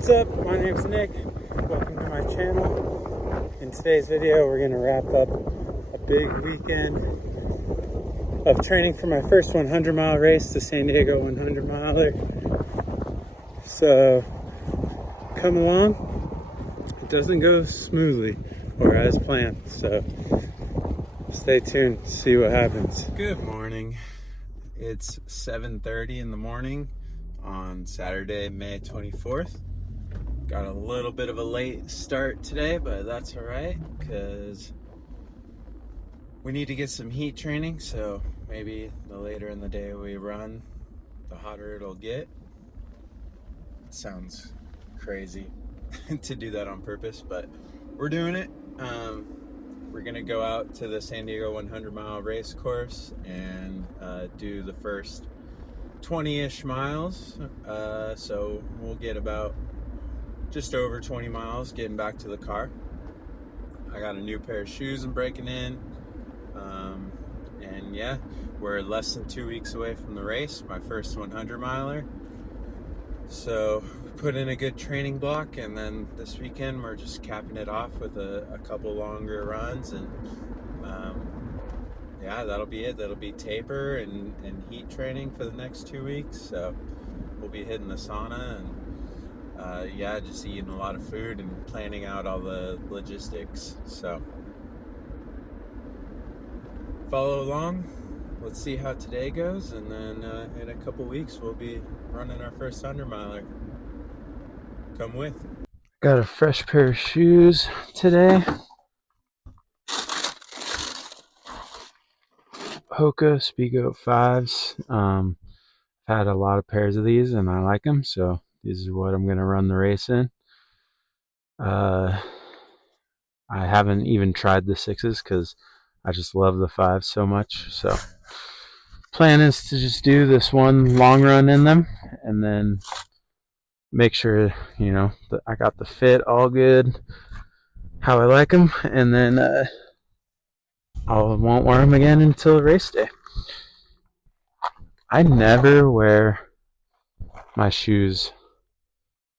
What's up? My name's Nick. Welcome to my channel. In today's video, we're going to wrap up a big weekend of training for my first 100-mile race, the San Diego 100 miler. So come along. It doesn't go smoothly or as planned, so stay tuned to see what happens. Good morning. It's 7:30 in the morning on Saturday, May 24th. Got a little bit of a late start today, but that's all right because we need to get some heat training. So maybe the later in the day we run, the hotter it'll get. It sounds crazy to do that on purpose, but we're doing it. We're gonna go out to the San Diego 100-mile race course and do the first 20-ish miles. So we'll get about just over 20 miles getting back to the car. I got a new pair of shoes I'm breaking in. And yeah, we're less than 2 weeks away from the race, my first 100 miler. So put in a good training block, and then this weekend we're just capping it off with a couple longer runs, and yeah, that'll be it. That'll be taper and heat training for the next 2 weeks. So we'll be hitting the sauna and yeah, just eating a lot of food and planning out all the logistics. So follow along. Let's see how today goes, and then in a couple weeks we'll be running our first 100 miler. Come with. Got a fresh pair of shoes today. Hoka Speedgoat 5s. I've had a lot of pairs of these and I like them, so these are what I'm going to run the race in. I haven't even tried the 6s because I just love the 5s so much. So plan is to just do this one long run in them and then make sure, you know, that I got the fit all good, how I like them, and then I won't wear them again until race day. I never wear my shoes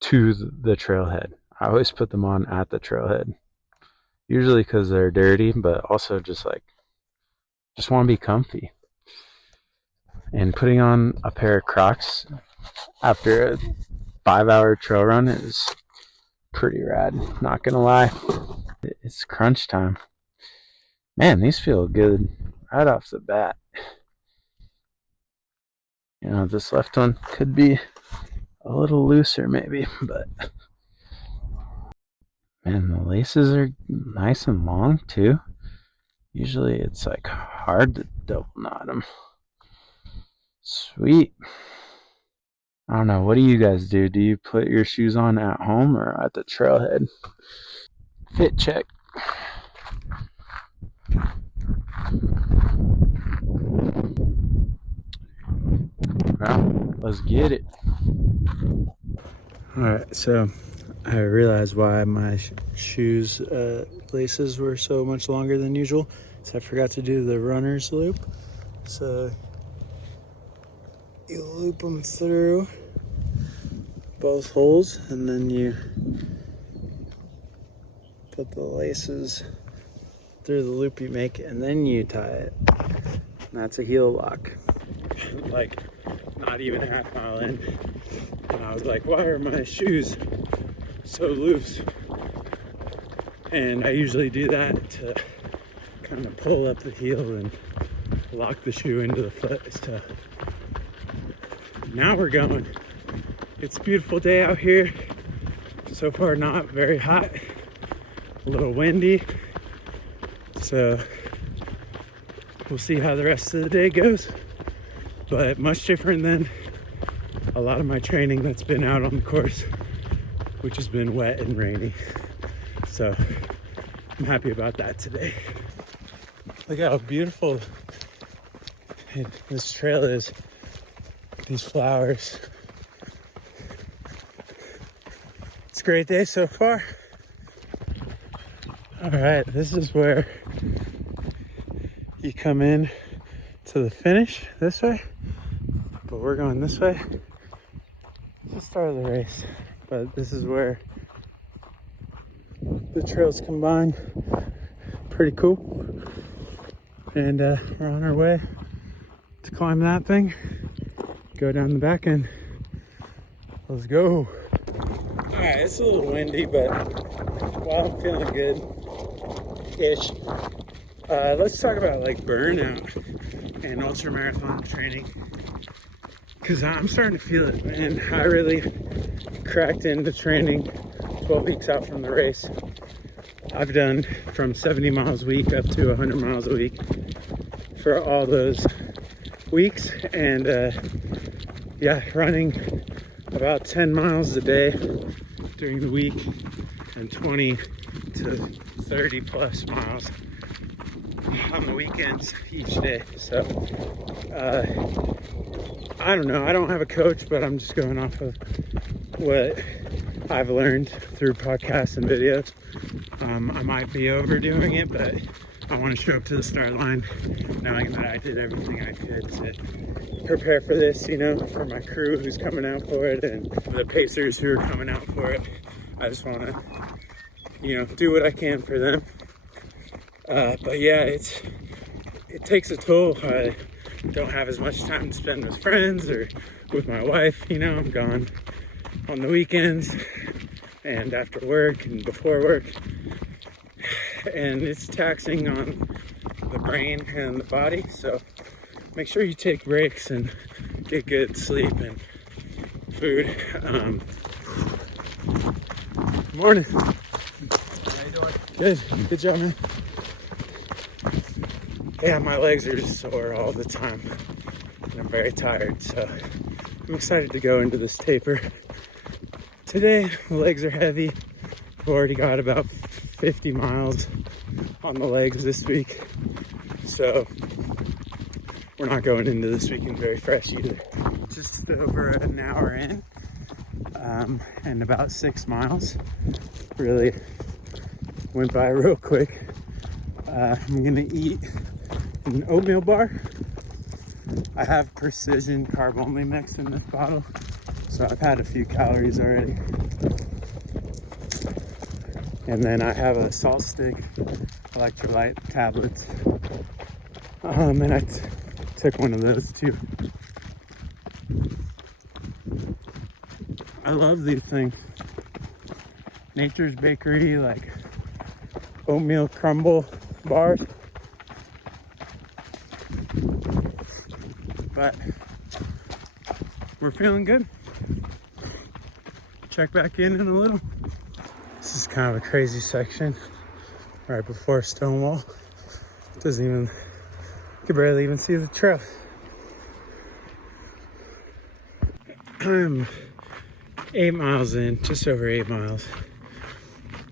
to the trailhead. I always put them on at the trailhead. Usually because they're dirty, but also just want to be comfy. And putting on a pair of Crocs after a 5-hour trail run is pretty rad, not gonna lie. It's crunch time. Man, these feel good right off the bat. You know, this left one could be a little looser maybe, but man, the laces are nice and long too. Usually it's like hard to double knot them. Sweet. I don't know, what do you guys do? Do you put your shoes on at home or at the trailhead? Fit check. Well, let's get it. Alright, so I realized why my shoes laces were so much longer than usual. So I forgot to do the runner's loop. So you loop them through both holes, and then you put the laces through the loop you make, and then you tie it. And that's a heel lock. Like, not even a half mile in, and I was like, why are my shoes so loose? And I usually do that to kind of pull up the heel and lock the shoe into the foot. So now we're going. It's a beautiful day out here. So far not very hot, a little windy. So we'll see how the rest of the day goes. But much different than a lot of my training that's been out on the course, which has been wet and rainy. So I'm happy about that today. Look how beautiful this trail is. These flowers. It's a great day so far. All right, this is where you come in to the finish this way, but we're going this way. It's the start of the race, but this is where the trails combine. Pretty cool. And we're on our way to climb that thing, go down the back end. Let's go. All right, it's a little windy, but while I'm feeling good-ish, let's talk about like burnout and ultramarathon training, because I'm starting to feel it, man. I really cracked into training 12 weeks out from the race. I've done from 70 miles a week up to 100 miles a week for all those weeks, and yeah, running about 10 miles a day during the week and 20 to 30 plus miles on the weekends each day. So I don't know, I don't have a coach, but I'm just going off of what I've learned through podcasts and videos. I might be overdoing it, but I want to show up to the start line knowing that I did everything I could to prepare for this, you know, for my crew who's coming out for it and the pacers who are coming out for it. I just want to, you know, do what I can for them. But yeah, it takes a toll. I don't have as much time to spend with friends or with my wife, you know. I'm gone on the weekends and after work and before work, and it's taxing on the brain and the body. So make sure you take breaks and get good sleep and food. Morning. How you doing? Good job, man. Yeah, my legs are just sore all the time and I'm very tired, so I'm excited to go into this taper. Today, my legs are heavy. I've already got about 50 miles on the legs this week, so we're not going into this weekend very fresh either. Just over an hour in, and about 6 miles. Really went by real quick. I'm gonna eat an oatmeal bar. I have precision carb only mix in this bottle, so I've had a few calories already. And then I have a salt stick, electrolyte tablets, and I took one of those too. I love these things. Nature's Bakery, like oatmeal crumble bars. But we're feeling good. Check back in a little. This is kind of a crazy section right before Stonewall. Doesn't even, you can barely even see the trail. I'm 8 miles in, just over 8 miles.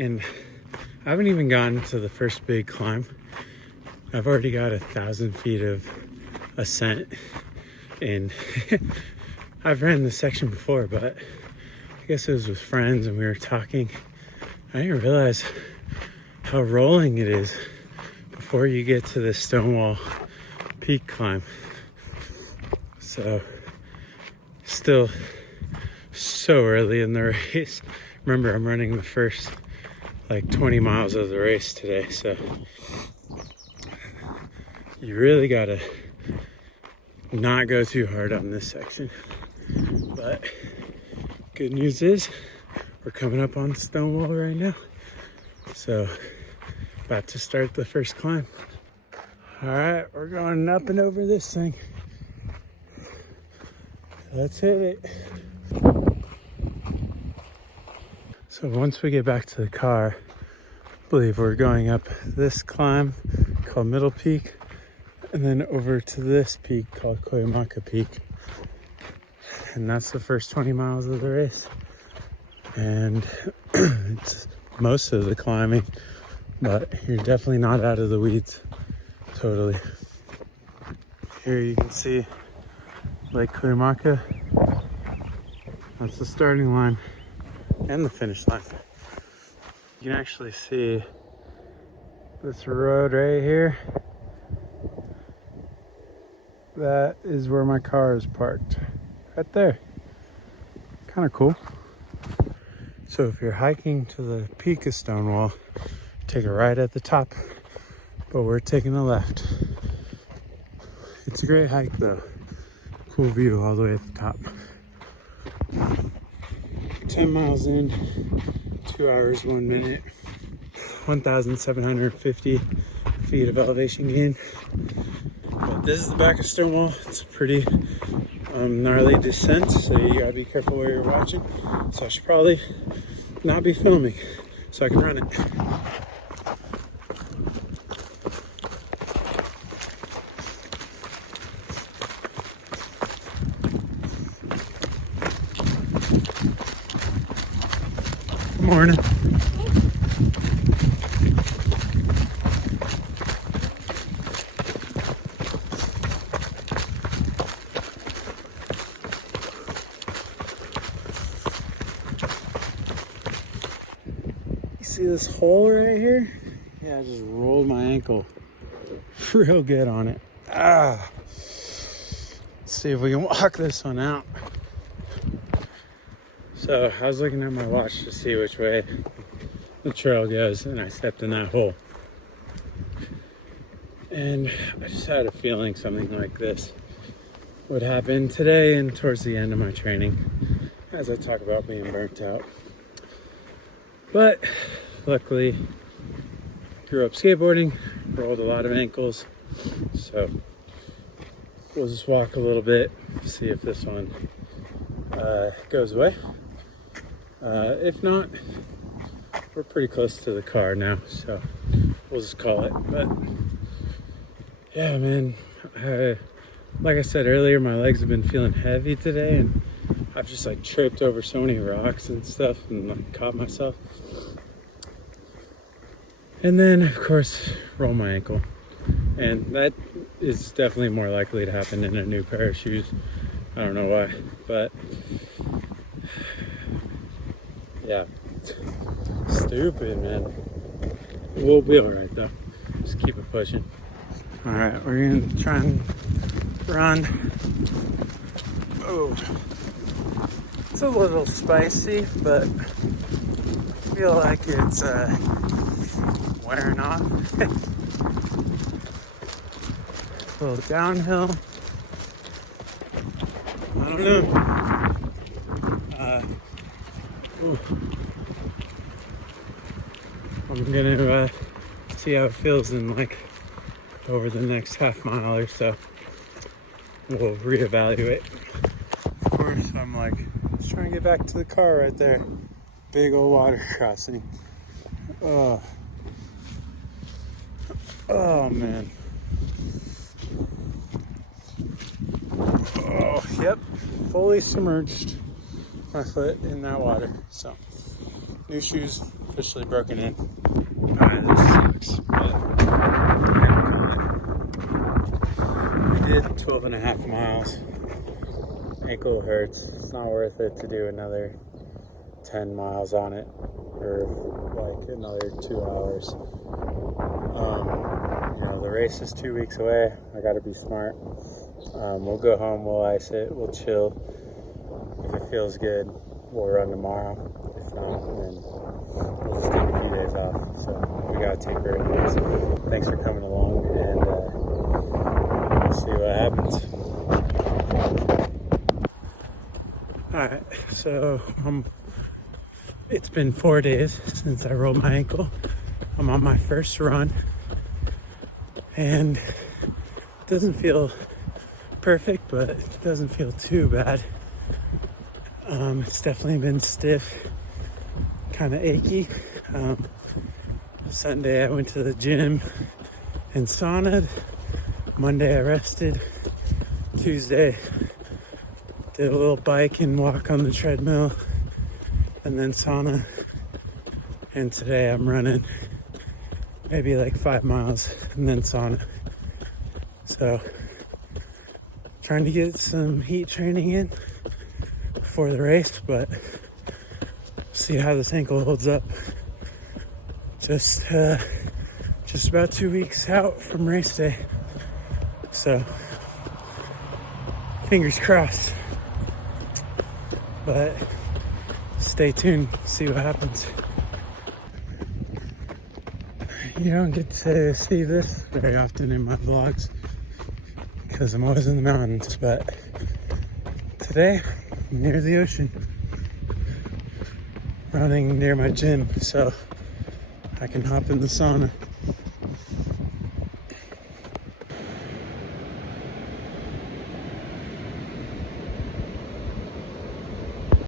And I haven't even gotten to the first big climb. I've already got 1,000 feet of ascent. And I've ran this section before, but I guess it was with friends and we were talking. I didn't realize how rolling it is before you get to the Stonewall peak climb. So still so early in the race. Remember, I'm running the first like 20 miles of the race today, so you really gotta not go too hard on this section. But good news is we're coming up on Stonewall right now, so about to start the first climb. All right, we're going up and over this thing. Let's hit it. So once we get back to the car, I believe we're going up this climb called Middle Peak, and then over to this peak called Koyamaka Peak. And that's the first 20 miles of the race. And it's most of the climbing, but you're definitely not out of the weeds. Totally. Here you can see Lake Koyamaka. That's the starting line and the finish line. You can actually see this road right here. That is where my car is parked, right there. Kind of cool. So if you're hiking to the peak of Stonewall, take a right at the top, but we're taking a left. It's a great hike though. Cool view all the way at the top. 10 miles in, 2 hours, 1 minute, 1,750 feet of elevation gain. But this is the back of Stonewall. It's a pretty gnarly descent, so you gotta be careful where you're watching. So I should probably not be filming so I can run it. Good morning. See this hole right here? Yeah, I just rolled my ankle real good on it. Let's see if we can walk this one out. So I was looking at my watch to see which way the trail goes, and I stepped in that hole. And I just had a feeling something like this would happen today and towards the end of my training as I talk about being burnt out. But luckily, grew up skateboarding, rolled a lot of ankles, so we'll just walk a little bit, see if this one goes away. If not, we're pretty close to the car now, so we'll just call it. But yeah, man, like I said earlier, my legs have been feeling heavy today, and I've just like tripped over so many rocks and stuff and like caught myself. And then of course, roll my ankle. And that is definitely more likely to happen in a new pair of shoes. I don't know why, but yeah, stupid, man. We'll be all right though. Just keep it pushing. All right, we're gonna try and run. Oh. It's a little spicy, but I feel like it's wearing off. A little downhill. I don't know. I'm gonna see how it feels in like over the next half mile or so. We'll reevaluate. Of course, I'm like, let's try and get back to the car right there. Big old water crossing. Oh man. Oh, yep. Fully submerged my foot in that water. So, new shoes officially broken in. Alright, this sucks, but we did 12 and a half miles. Ankle hurts. It's not worth it to do another 10 miles on it or like another 2 hours. The race is 2 weeks away. I gotta be smart. We'll go home, we'll ice it, we'll chill. If it feels good, we'll run tomorrow. If not, then we'll just take a few days off. So we gotta take care of this. Thanks for coming along, and we'll see what happens. Alright, so it's been 4 days since I rolled my ankle. I'm on my first run, and it doesn't feel perfect, but it doesn't feel too bad. It's definitely been stiff, kind of achy. Sunday I went to the gym and saunaed. Monday I rested. Tuesday did a little bike and walk on the treadmill, and then sauna. And today I'm running maybe like 5 miles and then sauna. So trying to get some heat training in before the race, but see how this ankle holds up. Just about 2 weeks out from race day. So fingers crossed. But stay tuned, see what happens. You don't get to see this very often in my vlogs because I'm always in the mountains, but today I'm near the ocean, running near my gym, so I can hop in the sauna.